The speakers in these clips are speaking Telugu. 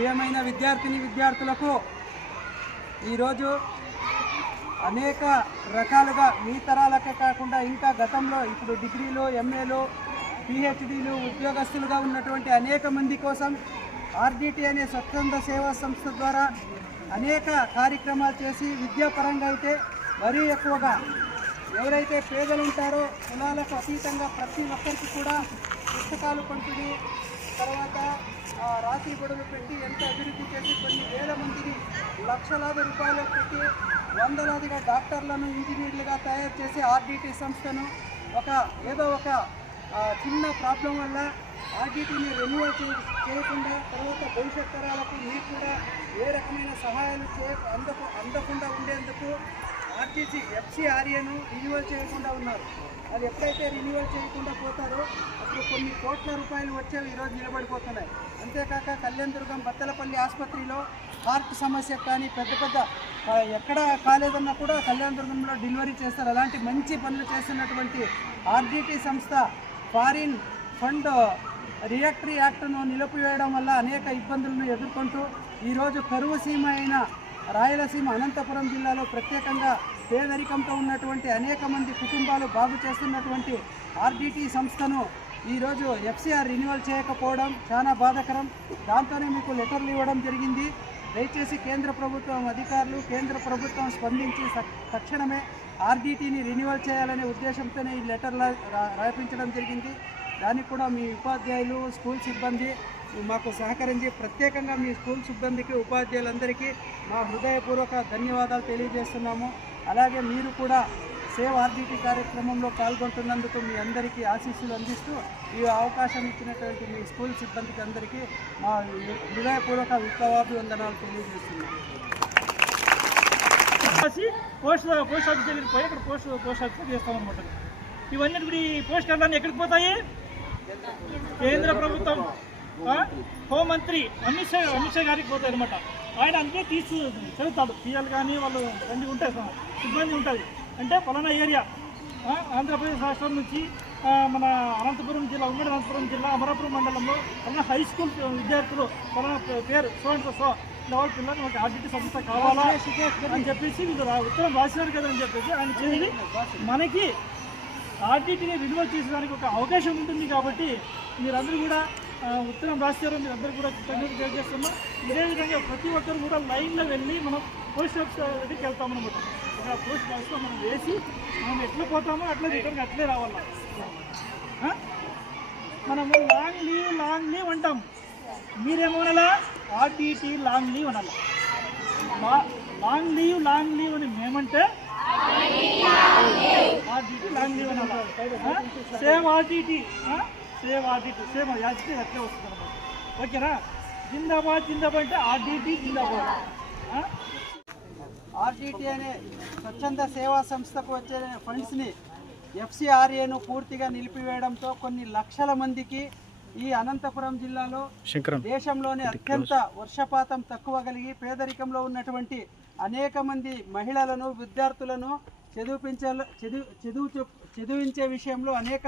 ప్రియమైన విద్యార్థులకు ఈరోజు అనేక రకాలుగా మీ తరాలకే కాకుండా ఇంకా గతంలో ఇప్పుడు డిగ్రీలు, ఎంఏలు, పిహెచ్డీలు ఉద్యోగస్తులుగా ఉన్నటువంటి అనేక మంది కోసం ఆర్డిటి అనే స్వచ్ఛంద సేవా సంస్థ ద్వారా అనేక కార్యక్రమాలు చేసి విద్యాపరంగా అయితే మరీ ఎక్కువగా ఎవరైతే పేదలు ఉంటారో కులాలకు అతీతంగా ప్రతి ఒక్కరికి కూడా పుస్తకాలు పంపిణీ, తర్వాత రాత్రి గొడవలు పెట్టి ఎంత అభివృద్ధి చేసి కొన్ని వేల మందిని లక్షలాది రూపాయలు పెట్టి వందలాదిగా డాక్టర్లను, ఇంజనీర్లుగా తయారు చేసి ఆర్డిటి సంస్థను ఏదో ఒక చిన్న ప్రాబ్లం వల్ల ఆర్డిటిని రెన్యువల్ చేయకుండా తర్వాత భవిష్యత్ తరాలకు మీకు కూడా ఏ రకమైన సహాయాలు అందకుండా ఉండేందుకు ఆర్టీసీ FCRAను రిన్యూవల్ చేయకుండా ఉన్నారు. అది ఎప్పుడైతే రిన్యూవల్ చేయకుండా పోతారో అప్పుడు కొన్ని కోట్ల రూపాయలు వచ్చేవి ఈరోజు నిలబడిపోతున్నాయి. అంతేకాక కళ్యాణదుర్గం బత్తలపల్లి ఆసుపత్రిలో హార్ట్ సమస్య కానీ పెద్ద ఎక్కడ కాలేదన్నా కూడా కళ్యాణదుర్గంలో డెలివరీ చేస్తారు. అలాంటి మంచి పనులు చేస్తున్నటువంటి ఆర్డిటి సంస్థ ఫారిన్ ఫండ్ రియాక్టరీ యాక్ట్ను నిలిపివేయడం వల్ల అనేక ఇబ్బందులను ఎదుర్కొంటూ ఈరోజు కరువు సీమ అయిన రాయలసీమ అనంతపురం జిల్లాలో ప్రత్యేకంగా పేదరికంతో ఉన్నటువంటి అనేక మంది కుటుంబాలు బాగు చేస్తున్నటువంటి ఆర్డిటి సంస్థను ఈరోజు FCR రిన్యూవల్ చేయకపోవడం చాలా బాధాకరం. దాంతోనే మీకు లెటర్లు ఇవ్వడం జరిగింది. దయచేసి కేంద్ర ప్రభుత్వం అధికారులు, కేంద్ర ప్రభుత్వం స్పందించి తక్షణమే ఆర్డిటిని రిన్యూవల్ చేయాలనే ఉద్దేశంతోనే ఈ లెటర్లు రాయించడం జరిగింది. దానికి కూడా మీ ఉపాధ్యాయులు, స్కూల్ సిబ్బంది మాకు సహకరించి ప్రత్యేకంగా మీ స్కూల్ సిబ్బందికి, ఉపాధ్యాయులందరికీ మా హృదయపూర్వక ధన్యవాదాలు తెలియజేస్తున్నాము. అలాగే మీరు కూడా సేవ్ ఆర్డిటి కార్యక్రమంలో పాల్గొంటున్నందుకు మీ అందరికీ ఆశీస్సులు అందిస్తూ ఈ అవకాశం ఇచ్చినటువంటి మీ స్కూల్ సిబ్బందికి అందరికీ మా హృదయపూర్వక విప్లవాభివందనాలు తెలియజేస్తున్నాము. పోస్ట్ ఆఫీస్ దగ్గరికి పోయి అక్కడ పోస్ట్ ఆఫీస్ చేస్తామన్నమాట. ఇవన్నీ ఇప్పుడు ఈ పోస్ట్ కార్డులన్నీ ఎక్కడికి పోతాయి? కేంద్ర ప్రభుత్వం హోంమంత్రి అమిత్ షా గారికి పోతాయి అనమాట. ఆయన అందుకే చదువుతాడు. పిఎల్ కానీ వాళ్ళు అన్నీ ఉంటాయి, సిబ్బంది ఉంటుంది. అంటే పలానా ఏరియా ఆంధ్రప్రదేశ్ రాష్ట్రం నుంచి మన అనంతపురం జిల్లా, ఉమ్మడి అనంతపురం జిల్లా అమరాపురం మండలంలో పలానా హై స్కూల్ విద్యార్థులు పలానా పేరు సో లెవెల్ పిల్లలు మాకు ఆర్డిటి సంస్థ కావాలా అని చెప్పేసి వీళ్ళు ఉత్తరం రాసినారు కదా అని చెప్పేసి ఆయన చేయాలి. మనకి ఆర్డిటిని రిన్యూవల్ చేసేదానికి ఒక అవకాశం ఉంటుంది కాబట్టి మీరందరూ కూడా ఉత్తరం రాశారు. మీరందరూ కూడా కృతజ్ఞతలు తెలియజేస్తున్నాం. ఇదేవిధంగా ప్రతి ఒక్కరు కూడా లైన్లో వెళ్ళి మనం పోస్ట్ ఆఫీస్ దగ్గరికి వెళ్తామన్నమాట. ఇక్కడ పోస్ట్ ఆఫీస్లో మనం వేసి మనం ఎట్లా పోతామో అట్లా రిటర్న్గా అట్లే రావాలా. మనము లాంగ్ లీవ్ అంటాం. మీరేమోనలా ఆర్డిటి లాంగ్ లీవ్ అనాలి. లాంగ్ లీవ్ అని మేమంటే ఆర్డిటి లాంగ్ లీవ్ అనాలి. సేవ్ ఆర్డిటి సేమ్ యాజిటీ అట్లే వస్తుంది అన్నమాట. ఓకేనా? జిందాబాద్ అంటే ఆర్డిటి జిందాబాద్. ఆర్డిటి అనే స్వచ్ఛంద సేవా సంస్థకు వచ్చే ఫండ్స్ని FCRAను పూర్తిగా నిలిపివేయడంతో కొన్ని లక్షల మందికి ఈ అనంతపురం జిల్లాలో దేశంలోనే అత్యంత వర్షపాతం తక్కువ కలిగి పేదరికంలో ఉన్నటువంటి అనేక మంది మహిళలను, విద్యార్థులను చదివించే విషయంలో అనేక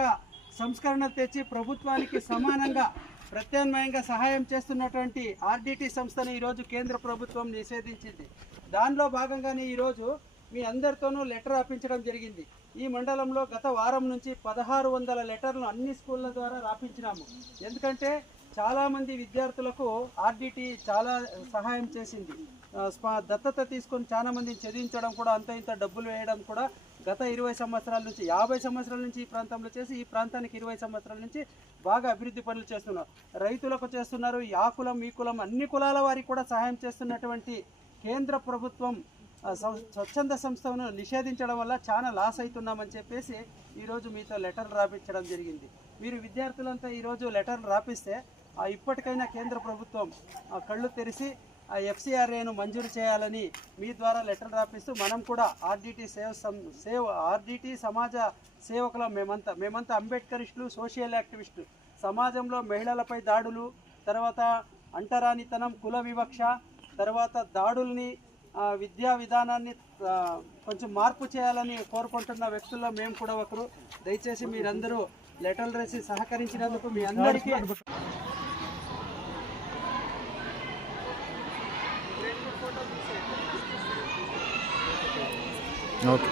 సంస్కరణలు తెచ్చి ప్రభుత్వానికి సమానంగా ప్రత్యామ్నాయంగా సహాయం చేస్తున్నటువంటి ఆర్డిటి సంస్థను ఈరోజు కేంద్ర ప్రభుత్వం నిషేధించింది. దానిలో భాగంగానే ఈరోజు మీ అందరితోనూ లెటర్ రాపించడం జరిగింది. ఈ మండలంలో గత వారం నుంచి 1600 లెటర్లు అన్ని స్కూళ్ళ ద్వారా రాపించినాము. ఎందుకంటే చాలామంది విద్యార్థులకు ఆర్డిటి చాలా సహాయం చేసింది. దత్తత తీసుకొని చాలా మందిని చదివించడం కూడా, అంత ఇంత డబ్బులు వేయడం కూడా గత 20 సంవత్సరాల నుంచి 50 సంవత్సరాల నుంచి ఈ ప్రాంతంలో చేసి ఈ ప్రాంతానికి 20 సంవత్సరాల నుంచి బాగా అభివృద్ధి పనులు చేస్తున్నారు. రైతులకు చేస్తున్నారు. ఆ కులం, ఈ కులం అన్ని కులాల వారికి కూడా సహాయం చేస్తున్నటువంటి కేంద్ర ప్రభుత్వం స్వచ్ఛంద సంస్థను నిషేధించడం వల్ల చాలా లాస్ అవుతున్నామని చెప్పేసి ఈరోజు మీతో లెటర్లు రాపించడం జరిగింది. మీరు విద్యార్థులంతా ఈరోజు లెటర్లు రాపిస్తే ఇప్పటికైనా కేంద్ర ప్రభుత్వం కళ్ళు తెరిచి FCRAను మంజూరు చేయాలని మీ ద్వారా లెటర్ రాపిస్తూ మనం కూడా ఆర్డిటి సమాజ సేవకులం. మేమంతా అంబేద్కరిస్టులు, సోషల్ యాక్టివిస్టులు. సమాజంలో మహిళలపై దాడులు, తర్వాత అంటరానితనం, కుల వివక్ష, తర్వాత దాడుల్ని, విద్యా విధానాన్ని కొంచెం మార్పు చేయాలని కోరుకుంటున్న వ్యక్తుల్లో మేము కూడా ఒకరు. దయచేసి మీరందరూ లెటర్లు రాసి సహకరించినందుకు మీ అందరికీ ఓకే.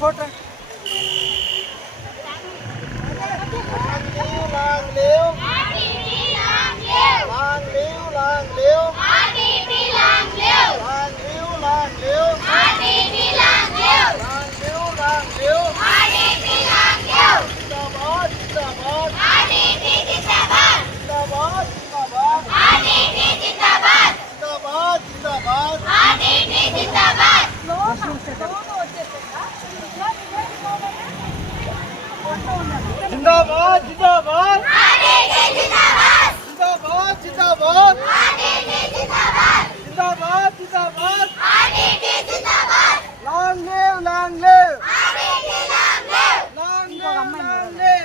ఫోటో जिंदाबाद जिंदाबाद जिंदाबाद जिंदाबाद जिंदाबाद जिंदाबाद long live long live long live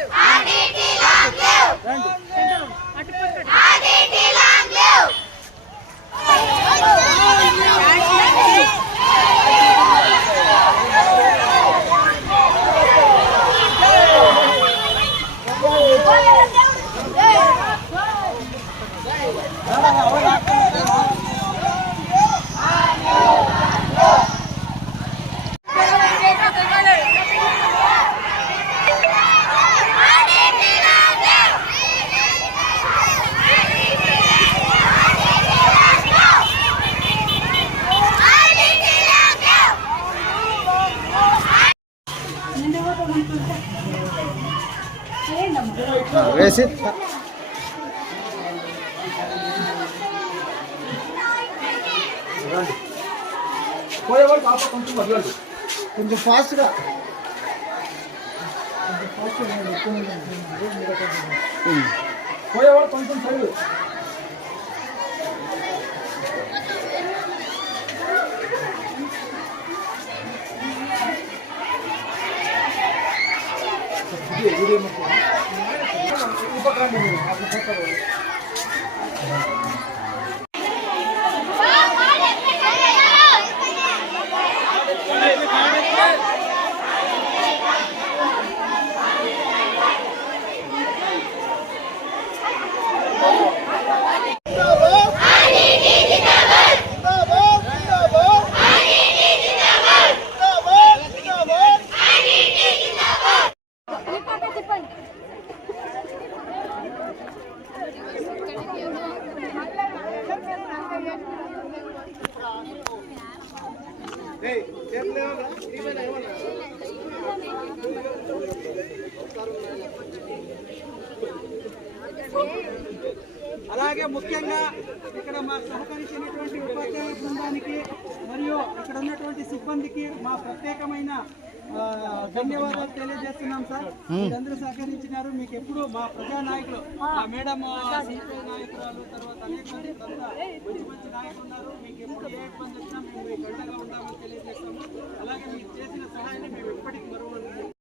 వేసి పోయేవాళ్ళు పాప కొంచెం వదలండి, కొంచెం ఫాస్ట్గా. పోయేవాళ్ళు కొంచెం సైడ్. అలాగే ముఖ్యంగా ఇక్కడ మా సహకరించినటువంటి ఉపాధ్యాయ బృందానికి మరియు ఇక్కడ ఉన్నటువంటి సిబ్బందికి మా ప్రత్యేకమైన ధన్యవాదాలు తెలియజేస్తున్నాం సార్. మీరందరూ సహకరించినారు. మీకు ఎప్పుడు మా ప్రజా నాయకులు, మా మేడం సిపిఐ నాయకురాలు, తర్వాత అనేక మంది మంచి మంచి నాయకులు ఉన్నారు. మీకు ఎప్పుడు ఏ ఇబ్బంది వచ్చినా మేము మీకు అండగా ఉండామని తెలియజేస్తాము. అలాగే మీకు చేసిన సహాయాన్ని మేము ఎప్పటికీ మరువము.